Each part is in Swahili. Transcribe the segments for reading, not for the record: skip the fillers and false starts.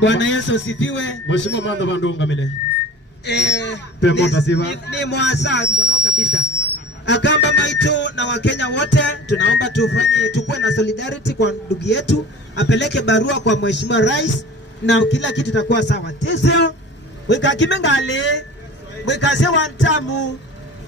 Bwana Yesu asifiwe. Mheshimiwa Manda Bandunga mile. Ni mwasa mbono kabisa. Akamba maitu na Wakenya wote tunaomba tukue na solidarity kwa ndugu yetu, apeleke barua kwa Mheshimiwa Rais na kila kitu itakuwa sawa. Tisio weka kimengale weka sewa ntamu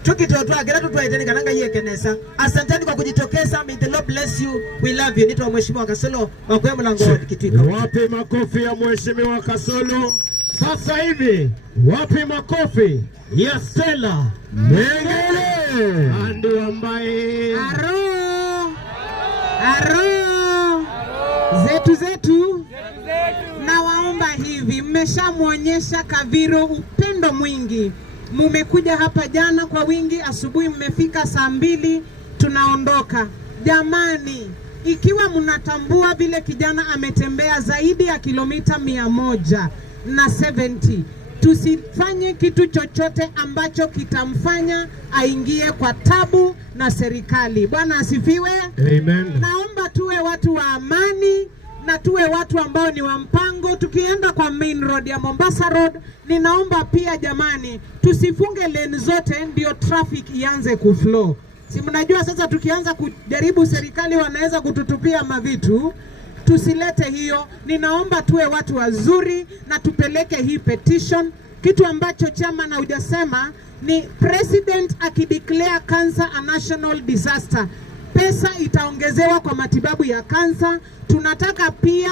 tukitotoa agera tutuaiteni kananga yeye kenesa. Asanteni kwa kujitokeza. May the Lord bless you. We love you. Nito Mheshimiwa Kasolo wakwe mlango kitwika. Wapi makofi ya Mheshimiwa Kasolo? Sasa hivi wapi makofi ya Stella Mengele Andu ambaye Aro zetu na waomba hivi, mmeshamuonyesha Kaviro upendo mwingi. Mumekuja hapa jana kwa wingi, asubuhi mmefika saa 2 tunaondoka. Jamani, ikiwa mnatambua vile kijana ametembea zaidi ya kilomita 170, tusifanye kitu chochote ambacho kitamfanya aingie kwa tabu na serikali. Bwana asifiwe. Amen. Naomba tuwe watu wa amani na tuwe watu ambao ni wa mpango. Tukienda kwa main road ya Mombasa Road, ninaomba pia jamani, tusifunge lane zote ndio traffic ianze kuflow. Si mnajua sasa tukianza kujaribu serikali wanaweza kututupia mavitu. Tusilete hiyo. Ninaomba tuwe watu wazuri na tupeleke hii petition. Kitu ambacho chama na hujasema ni president akideclare cancer a national disaster, pesa itaongezewa kwa matibabu ya kansa. Tunataka pia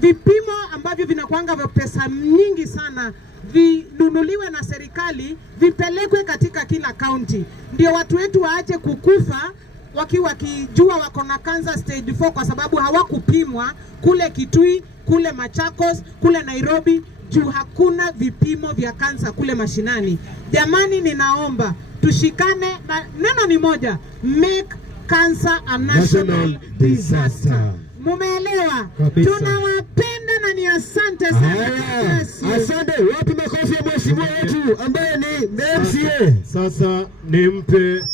vipimo ambavyo vinakuanga vya pesa nyingi sana vinunuliwe na serikali, vipelekwe katika kila county. Ndio watu wetu waache kukufa wakijua wako na cancer stage 4 kwa sababu hawakupimwa kule Kitui, kule Machakos, kule Nairobi, juu hakuna vipimo vya kansa kule mashinani. Jamani, ninaomba tushikane na neno ni moja, make cancer a national disaster. Mumeelewa? Tunawapenda na ni asante sana. Asante. Wapi makofi ya mheshimiwa wetu ambaye ni MCA? Sasa nimpe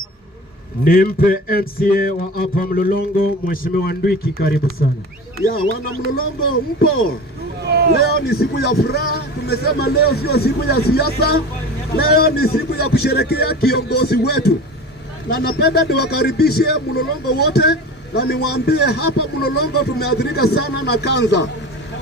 MCA wa hapa Mlolongo, Mheshimiwa Ndwiki, karibu sana. Ya wana Mlolongo mpo? Leo ni siku ya furaha. Tumesema leo sio siku ya siasa. Leo ni siku ya kusherekea kiongozi wetu. Na napenda niwakaribishe Mlolongo wote na niwaambie hapa Mlolongo tumeathirika sana na kansa.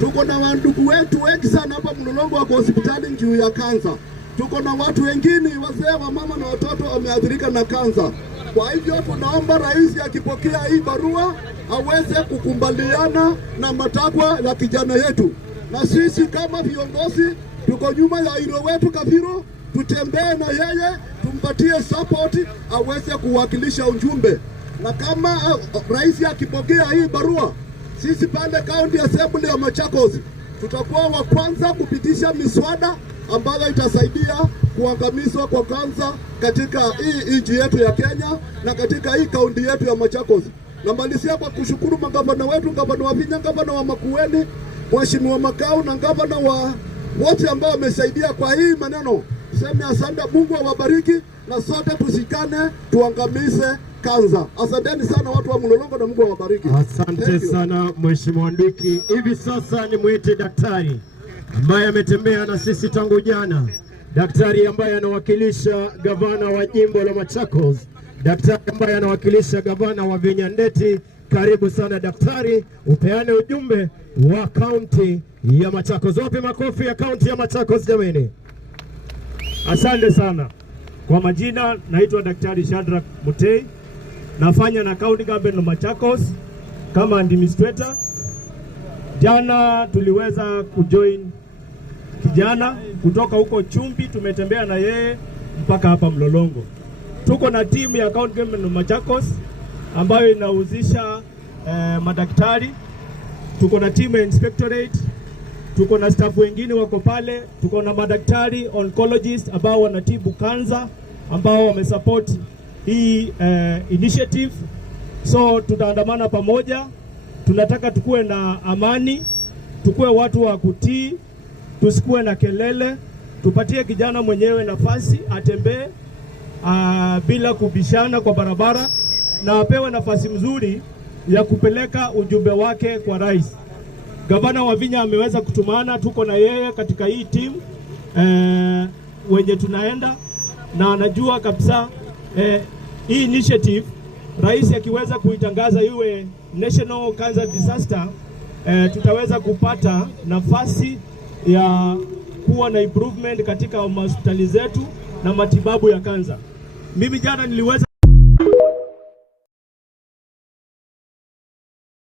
Tuko na wandugu wetu wengi sana hapa Mlolongo wako hospitali juu ya kansa. Tuko na watu wengine wazee, wa mama na watoto wameathirika na kansa. Kwa hivyo tunaomba rais akipokea hii barua aweze kukubaliana na matakwa ya kijana yetu. Na sisi kama viongozi tuko nyuma ya hilo wetu Kaviro, tutembee na yeye, tumpatie support aweze kuwakilisha ujumbe. Na kama rais akipokea hii barua, sisi pale County Assembly ya Machakos tutakuwa wa kwanza kupitisha miswada ambayo itasaidia kuangamizwa kwa kansa katika hii nchi yetu ya Kenya na katika hii kaunti yetu ya Machakos. Namalizia kwa kushukuru magavana wetu, gavana wa Vinya, gavana wa Makueni, Mheshimiwa Makau na gavana wa wote ambao wamesaidia kwa hii maneno. Sema asante, Mungu awabariki na sote tushikane tuangamize kansa. Asanteni sana watu wa Mlolongo na Mungu awabariki. Asante sana Mheshimiwa Ndwiki. Hivi sasa ni mwite daktari ambaye ametembea na sisi tangu jana, daktari ambaye anawakilisha gavana wa jimbo la Machakos, daktari ambaye anawakilisha gavana wa Vinya Ndeti. Karibu sana daktari, upeane ujumbe wa kaunti ya Machakos. Wapi makofi ya kaunti ya Machakos jameni? Asante sana. Kwa majina naitwa Daktari Shadrack Mutei, nafanya na County Government of Machakos kama administrator. Jana tuliweza kujoin kijana kutoka huko Chumbi, tumetembea na yeye mpaka hapa Mlolongo. Tuko na timu ya County Government of Machakos ambayo inahusisha madaktari. Tuko na timu ya inspectorate, tuko na staff wengine wako pale, tuko na madaktari oncologist ambao wanatibu kansa ambao wamesupport hii initiative. So tutaandamana pamoja. Tunataka tukue na amani, tukue watu wa kutii, tusikuwe na kelele, tupatie kijana mwenyewe nafasi atembee bila kubishana kwa barabara, na apewe nafasi mzuri ya kupeleka ujumbe wake kwa rais. Gavana Wavinya ameweza kutumana, tuko na yeye katika hii team wenye tunaenda, na anajua kabisa hii initiative rais akiweza kuitangaza iwe National Cancer Disaster, tutaweza kupata nafasi ya kuwa na improvement katika hospitali zetu na matibabu ya kansa. Mimi jana niliweza